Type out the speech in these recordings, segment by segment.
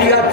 idea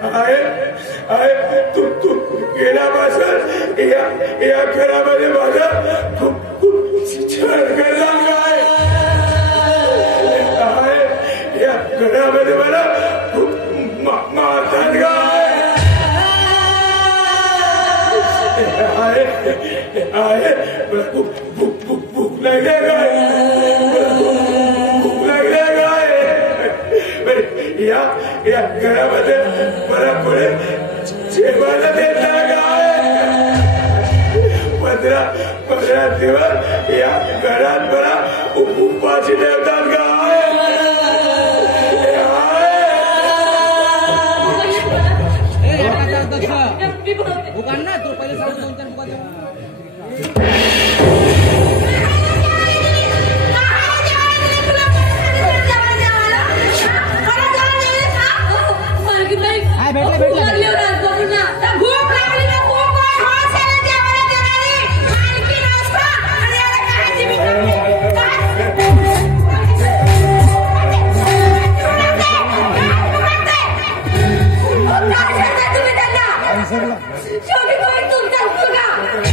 हाय हाय तू तू गेला माणसात या या घरामध्ये माझा खूप खूप छळ करायला काय हाय या घरामध्ये मला खूप मारतात काय हाय हाय मला खूप भूक भूक भूक लागल्या काय भूक लागल्या काय या या घरामध्ये मला पुढे जेवायला देता काय? पंधरा पंधरा दिवस या घरात मला उपवासी देवता भेटले भेटले Şöyle gördüm, tatlı